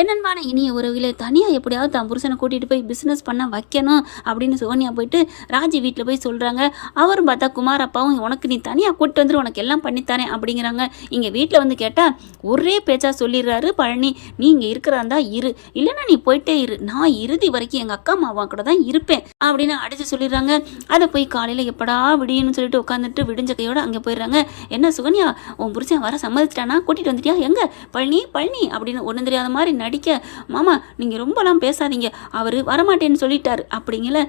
என்னன்பா நான் இனிய உறவுகளே தனியாக எப்படியாவது தான் புருஷனை கூட்டிகிட்டு போய் பிஸ்னஸ் பண்ண வைக்கணும் அப்படின்னு சோனியா போயிட்டு ராஜி வீட்டில் போய் சொல்கிறாங்க. அவரும் பார்த்தா குமார் அப்பாவும் உனக்கு நீ தனியாக கூப்பிட்டு வந்துட்டு உனக்கு எல்லாம் பண்ணித்தரேன் அப்படிங்கிறாங்க. இங்கே வீட்டில் வந்து கேட்டால் ஒரே பேச்சா சொல்லிடுறாரு பழனி, நீ இங்கே இருக்கிறாந்தா இரு, இல்லைன்னா நீ போயிட்டே இரு, நான் இறுதி வரைக்கும் எங்கள் அக்கா மாவா கூட தான் இருப்பேன் அப்படின்னு அடித்து சொல்லிடுறாங்க. அதை போய் காலையில் எப்படா விடியுன்னு சொல்லிட்டு உட்காந்துட்டு விடிஞ்ச கையோடு அங்கே போயிடுறாங்க. என்ன சுகன்யா உன் புருஷன் வர சம்மதிச்சிட்டானா, கூட்டிகிட்டு வந்துட்டியா, எங்கே பழனி பழனி அப்படின்னு ஒன்றும் தெரியாத மாதிரி நடிக்க, மாமா நீங்கள் ரொம்பலாம் பேசாதீங்க, அவர் வரமாட்டேன்னு சொல்லிட்டாரு அப்படிங்கல.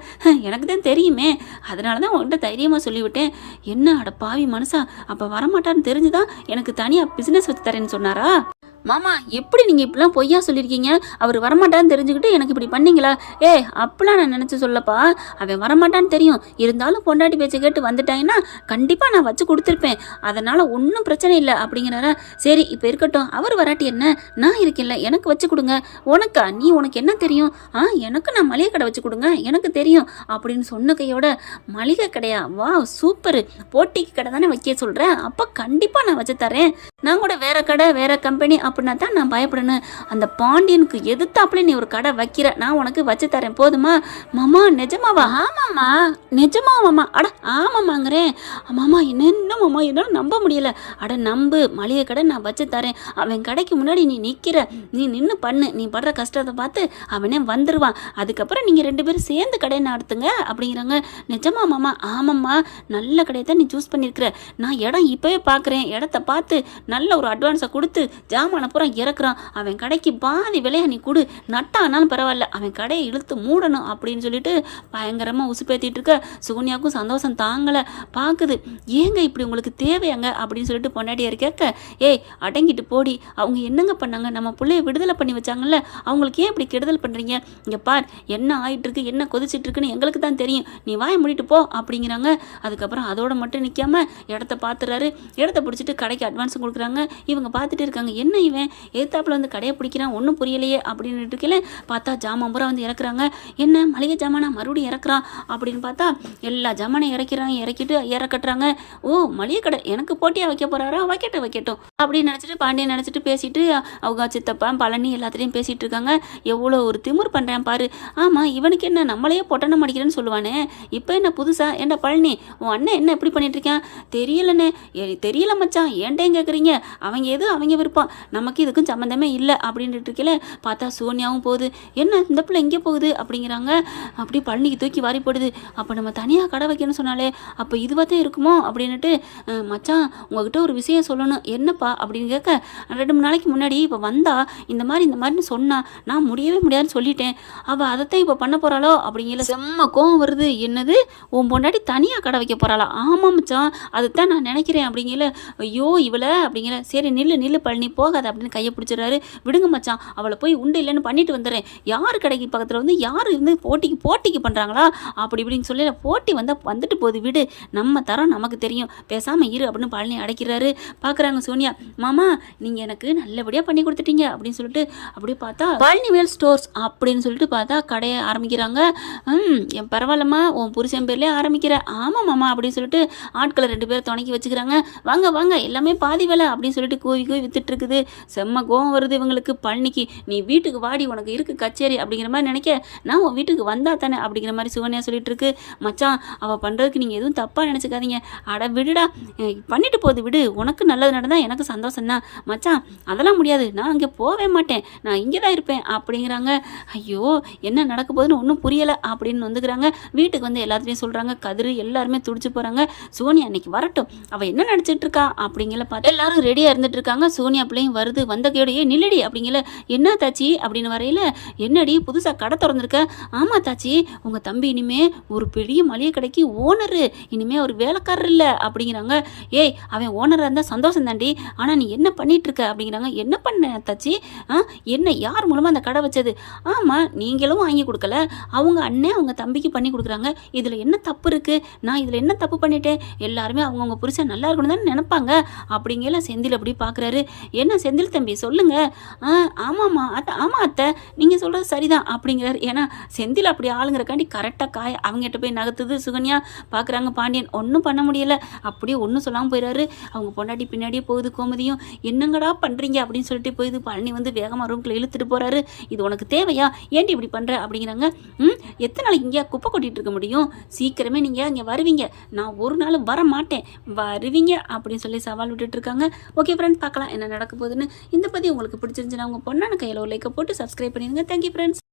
எனக்கு தான் தெரியுமே, அதனால தான் உங்கள்கிட்ட தைரியமாக சொல்லிவிட்டேன். என்ன அட பாவி மனுஷா, அப்போ வரமாட்டான்னு தெரிஞ்சுதான் எனக்கு தனியாக பிஸ்னஸ் வச்சு தரேன்னு சொன்னாரா? மாமா எப்படி நீங்கள் இப்படிலாம் பொய்யா சொல்லியிருக்கீங்க, அவர் வரமாட்டான்னு தெரிஞ்சுக்கிட்டு எனக்கு இப்படி பண்ணீங்களா? அப்பெல்லாம் நான் நினச்சி சொல்லப்பா, அவன் வரமாட்டான்னு தெரியும், இருந்தாலும் பொண்டாட்டி பேச்சை கேட்டு வந்துட்டாங்கன்னா கண்டிப்பாக நான் வச்சு கொடுத்துருப்பேன், அதனால் ஒன்றும் பிரச்சனை இல்லை அப்படிங்கிறாரா. சரி இப்போ இருக்கட்டும், அவர் வராட்டி என்ன, நான் இருக்கேன்ல, எனக்கு வச்சு கொடுங்க. உனக்கா, நீ உனக்கு என்ன தெரியும்? எனக்கு நான் மளிகை கடை வச்சு கொடுங்க, எனக்கு தெரியும் அப்படின்னு சொன்ன கையோட, மளிகை கடையா, வா சூப்பர், போட்டிக்கு கடை தானே வைக்க சொல்கிறேன், அப்போ கண்டிப்பாக நான் வச்சு தரேன். நான் கூட வேற கடை வேற கம்பெனி அப்படின்னா தான் நான் பயப்படணும், அந்த பாண்டியனுக்கு எதிர்த்தாப்புல நீ ஒரு கடை வைக்கிற, நான் உனக்கு வச்சு தரேன் போதுமா? மாமா நிஜமாவா? ஆமாம்மா நிஜமாவாம்மா. அட ஆமாம்மாங்கிறேன். மாமா என்ன மாமா, என்னால் நம்ப முடியல. அட நம்பு, மளிகை கடை நான் வச்சு தரேன், அவன் கடைக்கு முன்னாடி நீ நிற்கிற, நீ நின்று பண்ணு, நீ படுற கஷ்டத்தை பார்த்து அவனே வந்துடுவான், அதுக்கப்புறம் நீங்கள் 2 பேரும் சேர்ந்து கடையை நடத்துங்க அப்படிங்கிறாங்க. நிஜமா மாமா? ஆமாம்மா, நல்ல கடையை தான் நீ சூஸ் பண்ணியிருக்கிற, நான் இடம் இப்போவே பார்க்குறேன், இடத்த பார்த்து நல்ல ஒரு அட்வான்ஸை கொடுத்து ஜாமான பூரா இறக்குறான், அவன் கடைக்கு பாதி விலையை நீ கொடு, நட்டானாலும் பரவாயில்ல, அவன் கடையை இழுத்து மூடணும் அப்படின்னு சொல்லிட்டு பயங்கரமாக உசுப்பேற்றிட்டு இருக்க. சுகன்யாவுக்கும் சந்தோஷம் தாங்கலை, பார்க்குது. ஏங்க இப்படி உங்களுக்கு தேவையாங்க அப்படின்னு சொல்லிட்டு பொண்டாட்டியார் கேட்க, அடங்கிட்டு போடி, அவங்க என்னங்க பண்ணாங்க, நம்ம பிள்ளைய விடுதலை பண்ணி வச்சாங்கல்ல, அவங்களுக்கு ஏன் இப்படி கெடுதல் பண்ணுறீங்க, இங்கே பார் என்ன ஆகிட்டு இருக்கு, என்ன கொதிச்சிட்டு இருக்குன்னு எங்களுக்கு தான் தெரியும், நீ வாயை மூடிட்டு போ அப்படிங்கிறாங்க. அதுக்கப்புறம் அதோட மட்டும் நிற்காம இடத்த பார்த்துறாரு, இடத்த பிடிச்சிட்டு கடைக்கு அட்வான்ஸும் கொடுக்குறாங்க. இவங்க பார்த்துட்டு இருக்காங்க, என்ன இவன் ஏத்தாப்புல வந்து கடையை பிடிக்கிறான், ஒன்றும் புரியலையே அப்படின்னு இருக்கல. பார்த்தா ஜாமான் பூரா வந்து இறக்குறாங்க. என்ன மளிகை ஜாமானா மறுபடியும் இறக்குறான் அப்படின்னு பார்த்தா எல்லா ஜாமானையும் இறக்கிட்டு இறக்கட்டுறாங்க. ஓ மளிகை கடை எனக்கு போட்டியாக வைக்க போறாரா, வைக்கட்டும் அப்படின்னு நினச்சிட்டு பாண்டியன் நினச்சிட்டு பேசிட்டு அவங்க சித்தப்பா பழனி எல்லாத்துலேயும் பேசிட்டு இருக்காங்க. எவ்வளோ ஒரு திமிர் பண்ணுறேன் பாரு. ஆமாம் இவனுக்கு என்ன நம்மளையே பொட்டணம் அடிக்கிறேன்னு சொல்லுவானே, இப்போ என்ன புதுசா? ஏண்டா பழனி, உன் அண்ணன் என்ன எப்படி பண்ணிட்டு இருக்கான்? தெரியலண்ணே. தெரியல மச்சான், ஏன்டே கேட்குறீங்க, அவங்க விருப்பம், நமக்கு இதுக்கும் சம்மந்தமே இல்லை அப்படின்ட்டு இருக்கல. பார்த்தா சோனியாவும் போகுது. என்ன இந்த பிள்ளை எங்கே போகுது அப்படிங்கிறாங்க. அப்படி பழனிக்கு தூக்கி வாரி போடுது. அப்போ நம்ம தனியாக கடை வைக்கணும்னு சொன்னாலே அப்போ இதுவாக இருக்குமோ அப்படின்னுட்டு, மச்சான் உங்ககிட்ட ஒரு விஷயம் சொல்லணும். என்னப்பா அப்படின்னு கேட்க, 2-3 நாளைக்கு முன்னாடி இப்போ வந்தா இந்த மாதிரின்னு சொன்னா, நான் முடியாதுன்னு சொல்லிட்டேன், அவள் அதைத்தான் இப்போ பண்ண போகிறாளோ அப்படிங்கிற செம்ம கோவம் வருது. என்னது, உன் பொண்டாட்டி தனியாக கடை வைக்க போகிறாளா? ஆமாம் மச்சான், அதுதான் நான் நினைக்கிறேன் அப்படிங்கிற. ஐயோ இவளை அப்படிங்கிற. சரி நில்லு பழனி போகாத அப்படின்னு கையை பிடிச்சிடறாரு. விடுங்க மச்சான், அவளை போய் உண்டு இல்லைன்னு பண்ணிட்டு வந்துடுறேன், யார் கடைக்கு பக்கத்தில் வந்து யார் இருந்து போட்டிக்கு பண்ணுறாங்களா அப்படி இப்படின்னு சொல்லி, போட்டி வந்தால் வந்துட்டு போகுது, விடு, நம்ம தரம் நமக்கு தெரியும், பேசாமல் இரு அப்படின்னு பழனி அடைக்கிறாரு. பார்க்குறாங்க சோனியா, மாமா நீங்கள் எனக்கு நல்லபடியாக பண்ணி கொடுத்துட்டீங்க அப்படின்னு சொல்லிட்டு அப்படியே பார்த்தா பழனிவேல் ஸ்டோர்ஸ் அப்படின்னு சொல்லிட்டு பார்த்தா கடையை ஆரம்பிக்கிறாங்க. என் பரவாயில்லம்மா, உன் புருஷன் பேர்லேயே ஆரம்பிக்கிற. ஆமாம் மாமா அப்படின்னு சொல்லிட்டு ஆட்களை 2 பேர் துணைக்கி வச்சுக்கிறாங்க. வாங்க எல்லாமே பாதி வேலை அப்படின்னு சொல்லிட்டு கூவி வித்துட்டு இருக்குது. செம்ம கோவம் வருது இவங்களுக்கு. பழனிக்கு, நீ வீட்டுக்கு வாடி, உனக்கு இருக்கு கச்சேரி அப்படிங்கிற மாதிரி நினைக்க, நான் உன் வீட்டுக்கு வந்தா தானே அப்படிங்கிற மாதிரி சுகன்யா சொல்லிட்டு இருக்கு. மச்சான் அவள் பண்ணுறதுக்கு நீங்கள் எதுவும் தப்பாக நினச்சிக்காதீங்க, அட விடுடா, பண்ணிட்டு போகுது விடு, உனக்கு நல்லது நடந்தால் எனக்கு சந்தோஷம் தான் மச்சான், அதெல்லாம் முடியாது, நான் அங்கே போகவே மாட்டேன், நான் இங்கே தான் இருப்பேன் அப்படிங்கிறாங்க. ஐயோ என்ன நடக்க போகுதுன்னு ஒன்றும் புரியலை அப்படின்னு வந்துக்கிறாங்க. வீட்டுக்கு வந்து எல்லாத்தையும் சொல்கிறாங்க. கதிர் எல்லாருமே துடிச்சு போகிறாங்க. சோனியா அன்னைக்கு வரட்டும், அவள் என்ன நடிச்சிட்டு இருக்கா அப்படிங்கிற பார்த்து எல்லாரும் ரெடியாக இருந்துட்டு இருக்காங்க. சோனியா பிள்ளையும் வருது. வந்த கையோடையே நில்லடி அப்படிங்கல. என்ன தாச்சி அப்படின்னு வரையில, என்னடி புதுசாக கடை திறந்துருக்க? ஆமாம் தாச்சி, உங்கள் தம்பி இனிமே ஒரு பெரிய மளிகை கடைக்கு ஓனரு, இனிமே ஒரு வேலைக்காரர் இல்லை அப்படிங்கிறாங்க. அவன் ஓனராக இருந்தால் சந்தோஷம் தாண்டி, ஆனால் நீ என்ன பண்ணிட்டு இருக்க அப்படிங்கிறாங்க. என்ன பண்ண தாச்சி? என்ன யார் மூலமாக அந்த கடை வச்சது? ஆமாம் நீங்களும் வாங்கி கொடுக்கல, அவங்க அண்ணன் அவங்க தம்பிக்கு பண்ணி கொடுக்குறாங்க, இதில் என்ன தப்பு இருக்குது? நான் இதில் என்ன தப்பு பண்ணிட்டேன்? எல்லாருமே அவங்கவுங்க புருஷன் நல்லா இருக்கணும் தானே நினைப்பாங்க அப்படிங்கல. செந்தில் அப்படி பார்க்குறாரு. என்ன செந்தில் தம்பி சொல்லுங்க. ஆமாம்மா அத்தை, ஆமாம் அத்தை, நீங்கள் சொல்கிறது சரிதான் அப்படிங்கிறாரு. ஏன்னா செந்தில் அப்படி ஆளுங்கிறக்காண்டி கரெக்டாக காய அவங்ககிட்ட போய் நகர்த்துது சுகன்யா. பார்க்குறாங்க பாண்டியன், ஒன்றும் பண்ண முடியலை. அப்படியே ஒன்றும் சொல்லாமல் போயிடுறாரு. அவங்க பொண்டாட்டி பின்னாடியே போகுது கோமதியும். என்னங்கடா பண்ணுறீங்க அப்படின்னு சொல்லிட்டு போயிது. பழனி வந்து வேகமாக ரூம்குள்ளே இழுத்துட்டு போகிறாரு. இது உனக்கு தேவையா, ஏன்டி இப்படி பண்ணுற அப்படிங்கிறாங்க. எத்தனை நாளைக்கு இங்கேயா குப்பை கொட்டிகிட்டு இருக்க முடியும், சீக்கிரமே நீங்கள் இங்கே வருவீங்க, நான் ஒரு நாள் வர மாட்டேன், வருவீங்க அப்படின்னு சொல்லி சவால் விட்டுட்டு இருக்காங்க. ஓகே ஃப்ரெண்ட்ஸ், பார்க்கலாம் என்ன நடக்க போகுதுன்னு. இந்த பற்றி உங்களுக்கு பிடிச்சிருந்துச்சுன்னா உங்கள் பொண்ணான கையில் ஒரு லைக்கை போட்டு சப்ஸ்கிரைப் பண்ணிடுங்க. Thank you friends.